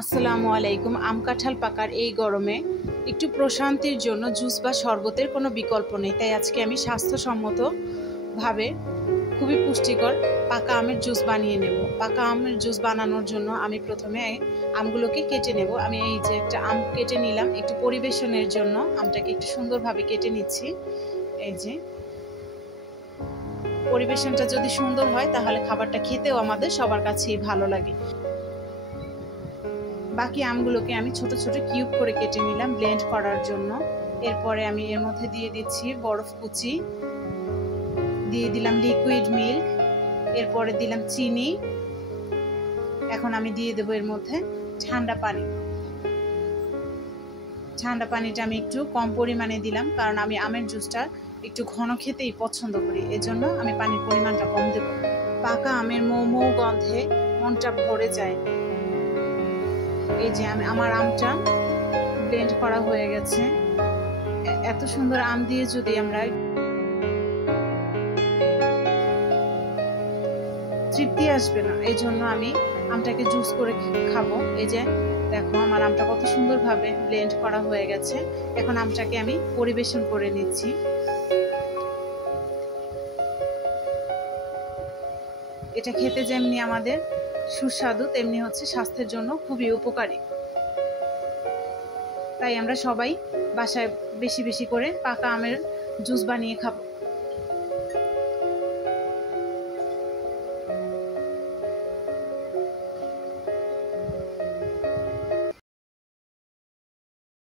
আসসালামু আলাইকুম। আম কাঁঠাল পাকার এই গরমে একটু প্রশান্তির জন্য জুস বা শরবতের কোনো বিকল্প নেই, তাই আজকে আমি স্বাস্থ্যসম্মতভাবে খুবই পুষ্টিকর পাকা আমের জুস বানিয়ে নেব। পাকা আমের জুস বানানোর জন্য আমি প্রথমে আমগুলোকে কেটে নেব। আমি এই যে একটা আম কেটে নিলাম, একটু পরিবেশনের জন্য আমটাকে একটু সুন্দরভাবে কেটে নিচ্ছি। এই যে পরিবেশনটা যদি সুন্দর হয় তাহলে খাবারটা খেতেও আমাদের সবার কাছেই ভালো লাগে। বাকি আমগুলোকে আমি ছোট ছোট কিউব করে কেটে নিলাম ব্লেন্ড করার জন্য। এরপরে আমি এর মধ্যে দিয়ে দিচ্ছি বরফ কুচি, দিয়ে দিলাম লিকুইড মিল্ক, এরপরে দিলাম চিনি। এখন আমি দিয়ে দেবো এর মধ্যে ঠান্ডা পানি। ঠান্ডা পানিটা আমি একটু কম পরিমাণে দিলাম, কারণ আমি আমের জুসটা একটু ঘন খেতেই পছন্দ করি, এজন্য আমি পানির পরিমাণটা কম দেব। পাকা আমের মৌ মৌ গন্ধে মনটা ভরে যায়। এই যে আমার আমটা ব্লেন্ড করা হয়ে গেছে। এত সুন্দর আম দিয়ে যদি আমরা তৃপ্তি আসবে না, এই জন্য আমি আমটাকে জুস করে খাবো। এই যে দেখো আমার আমটা কত সুন্দরভাবে ব্লেন্ড করা হয়ে গেছে। এখন আমটাকে আমি পরিবেশন করে নিচ্ছি। এটা খেতে যেমনি আমাদের সুস্বাদু, তেমনি হচ্ছে স্বাস্থ্যের জন্য খুবই উপকারী। তাই আমরা সবাই বাসায় বেশি বেশি করে পাকা আমের জুস বানিয়ে খাবো।